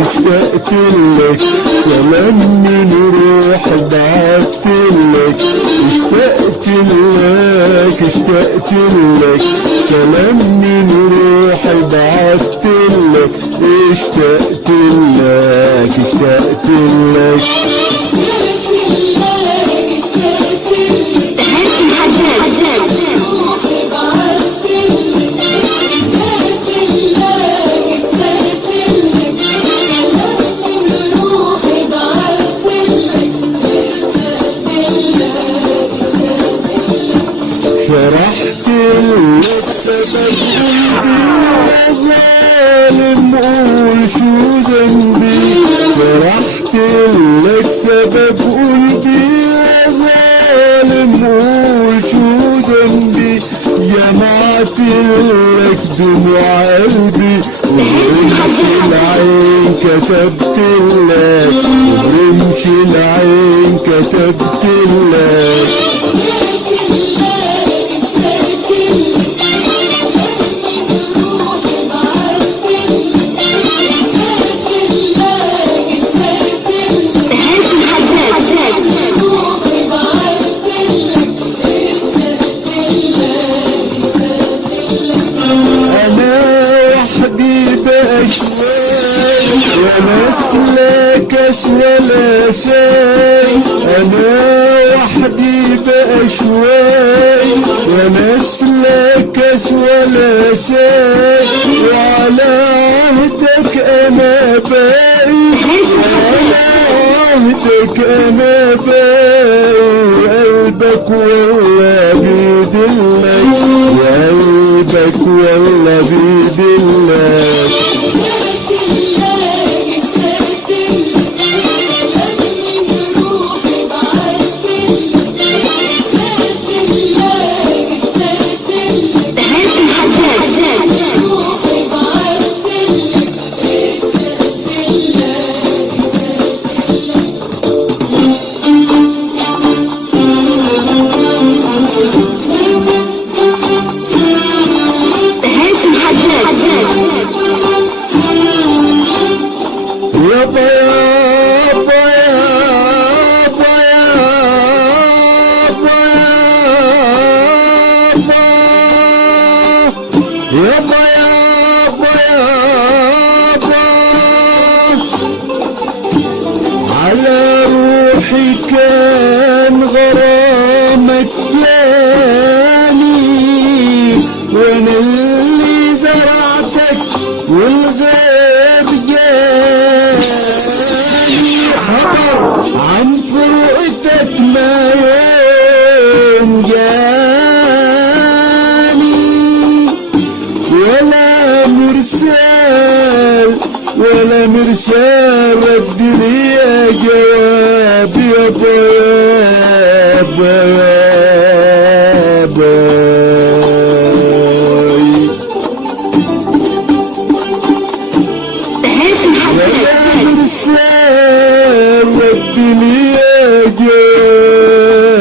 اشتقتلك سلام من روح بعتلك اشتقتلك سلام من روح بعتلك اشتقتلك شرحت لك سبب قلبي يا ظالم قول شو ذنبي شرحت لك سبب قلبي يا ظالم قول شو ذنبي جمعت لك دموع قلبي وبرمش العين كتبت لك وبرمش العين كتبت لك ومسلكش ولا شيء انا وحدي بقى شوي ومسلكش ولا شيء وعلى عهدك انا باقي وعلى عهدك انا باقي قلبك والله بيدلك وقلبك والله بيدلك يابا يابا يابا يابا على روحي كان غرامك جاني وانا اللي زرعتك والغيب جاني خبر عن فروقتك ما يوم جاني ولا مرسال رد لي جواب يابا ولا مرسال رد لي جواب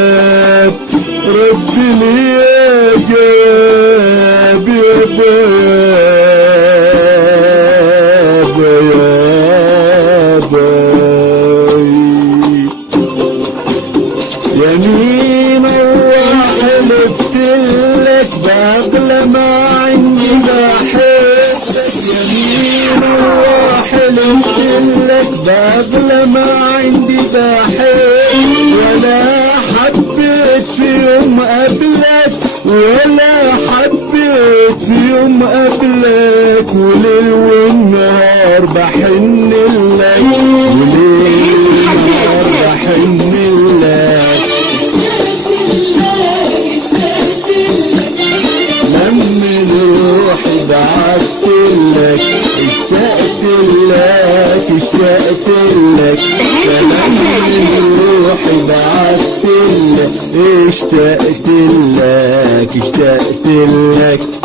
يمين الله حلفتلك باغلى ما عندي بحبك يمين الله حلفتلك باغلى ما عندي بحبك ولا حبيت في يوم قبلك ولا حبيت في يوم قبلك وليل والنهار بحن لك وليل والنهار بحن لك من روحي بعتلك اشتقتلك لك سلام من روحي بعتلك اشتقت لك